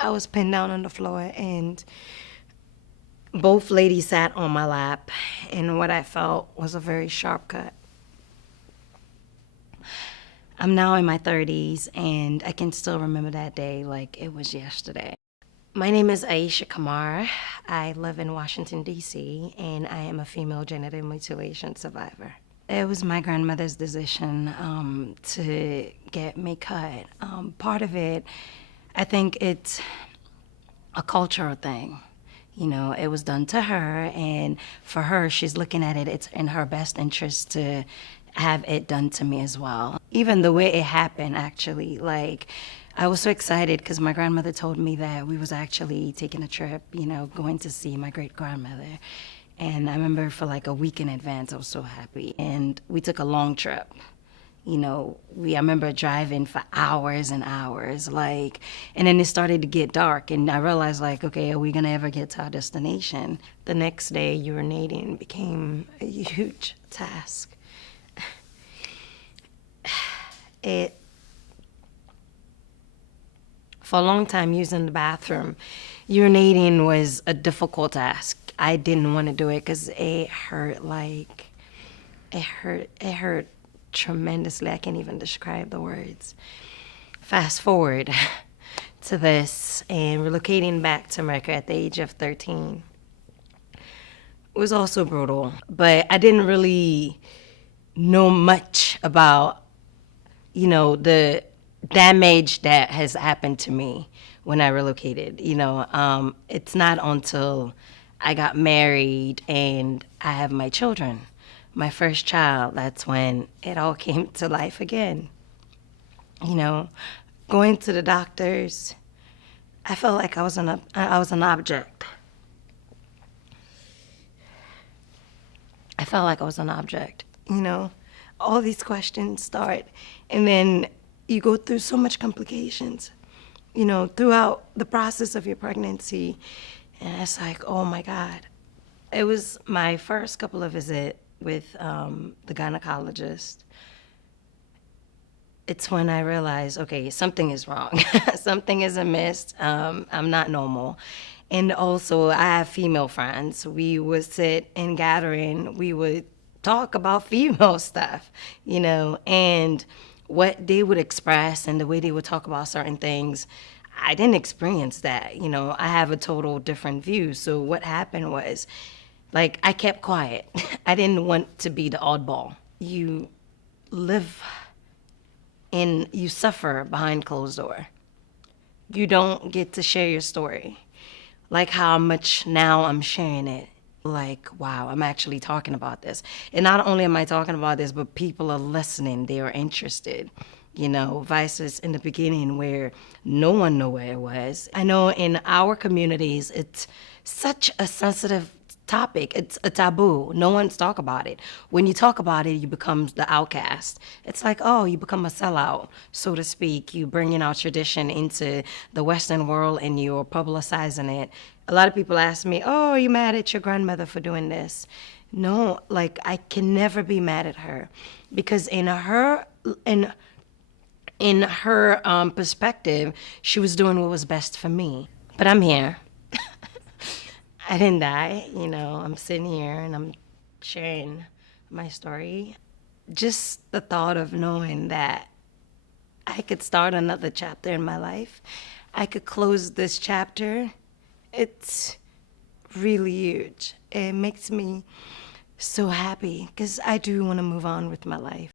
I was pinned down on the floor, and both ladies sat on my lap, and what I felt was a very sharp cut. I'm now in my 30s, and I can still remember that day like it was yesterday. My name is Aisha Kamar. I live in Washington, D.C., and I am a female genital mutilation survivor. It was my grandmother's decision to get me cut. Part of it, I think it's a cultural thing. You know, it was done to her, and for her, she's looking at it, it's in her best interest to have it done to me as well. Even the way it happened, actually, like, I was so excited because my grandmother told me that we was actually taking a trip, you know, going to see my great-grandmother. And I remember for like a week in advance, I was so happy. And we took a long trip. You know, I remember driving for hours and hours, like, and then it started to get dark, and I realized, like, okay, are we gonna ever get to our destination? The next day, urinating became a huge task. It, for a long time, using the bathroom, urinating was a difficult task. I didn't want to do it because it hurt, like, it hurt tremendously. I can't even describe the words. Fast forward to this and relocating back to America at the age of 13. It was also brutal, but I didn't really know much about, you know, the damage that has happened to me when I relocated. You know, it's not until I got married and I have my children, my first child, that's when it all came to life again. You know, going to the doctors, I felt like I was an object. I felt like I was an object. You know, all these questions start, and then you go through so much complications, you know, throughout the process of your pregnancy, and it's like, oh my God. It was my first couple of visits with the gynecologist. It's when I realized, okay, something is wrong. Something is amiss. I'm not normal. And also, I have female friends. We would sit in gathering. We would talk about female stuff, you know, and what they would express and the way they would talk about certain things. I didn't experience that, you know. I have a total different view. So what happened was, like, I kept quiet. I didn't want to be the oddball. You live and you suffer behind closed door. You don't get to share your story. Like how much now I'm sharing it. Like, wow, I'm actually talking about this. And not only am I talking about this, but people are listening. They are interested. You know, versus in the beginning where no one knew where it was. I know in our communities, it's such a sensitive topic. It's a taboo. No one's talk about it. When you talk about it, you become the outcast. It's like, oh, you become a sellout, so to speak. You bringing our tradition into the Western world and you're publicizing it. A lot of people ask me, oh, are you mad at your grandmother for doing this? No, like I can never be mad at her because in her perspective, she was doing what was best for me. But I'm here. I didn't die, you know. I'm sitting here and I'm sharing my story. Just the thought of knowing that I could start another chapter in my life, I could close this chapter, it's really huge. It makes me so happy because I do want to move on with my life.